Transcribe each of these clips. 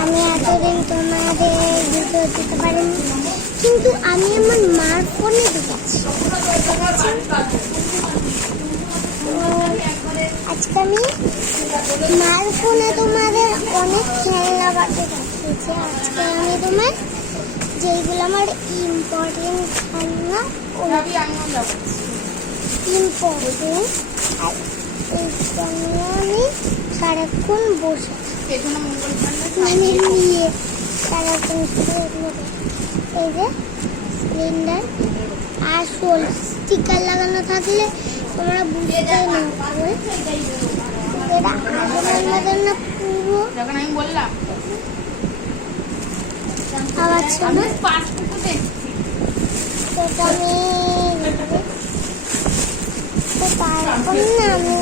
আমি এতদিন তোমাদের ভিডিও দিতে পারিনি, কিন্তু আমি আমার মার ফোনে দেখেছি। আজকে আমি মার ফোনে তোমাদের অনেক খেলনা বাড়তে দেখিয়েছি। আজকে আমি তোমার যেগুলো আমার ইম্পর্টেন্ট খেলনা ইম্পর্টেন্ট আর এইখানে আমি সারাক্ষণ বসে মানে নিয়ে সারাক্ষণ এই যে সিলিন্ডার আসল স্টিকার লাগানো থাকলে তোমরা বুঝতেই না পারবে এটা আসলের মতন না পুরো। যখন আমি বললাম আবার শোনো সেটা আমি তো তারপর না আমি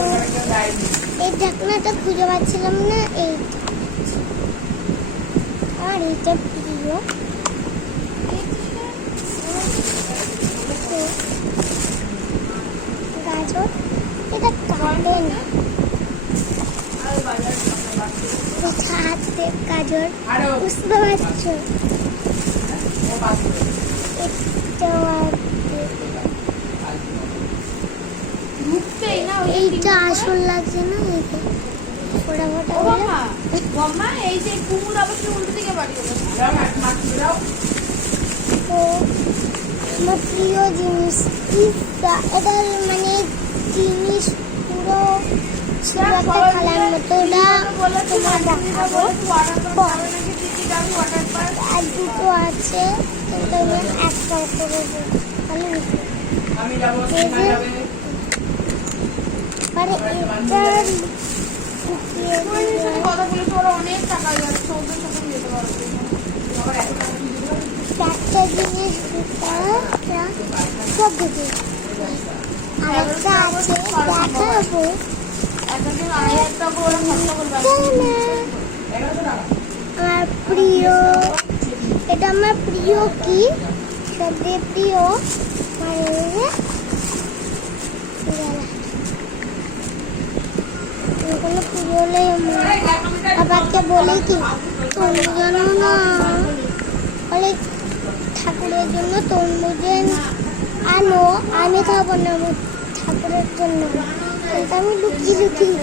এই ঢাকনাটা খুঁজে পাচ্ছিলাম না। এইটা আর এইটা প্রিয় গাজর, এটা কাটে না, এটা হাতে গাজর, বুঝতে পারছো? এইটা আসল লাগছে না, এইটা ফোটা ফোটা এই যে কুমড় আবার উল্টো দিকে বাড়িয়ে তো আমার প্রিয় জিনিস পিৎজা। এটার মানে জিনিস পুরো ছিল একটা খেলার মতো। ওটা তোমার দেখাবো আর দুটো আছে, কিন্তু আমি একটা করে আরে এটার কথা বলেছে ওরা অনেক টাকা যাচ্ছে, ওদের সাথে যেতে পারবে একটা জিনিস সব দিকে আরেকটা আছে দেখাবো। আমার প্রিয়, এটা আমার প্রিয় কি সবচেয়ে প্রিয় মানে কোনো প্রিয় হলে বাবাকে বলে কি তুমি জানো না, বলে ঠাকুরের জন্য তরমুজ আনো, আমি খাবো না ঠাকুরের জন্য, কিন্তু আমি লুকিয়ে লুকিয়ে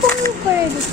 ফোন করে দিই।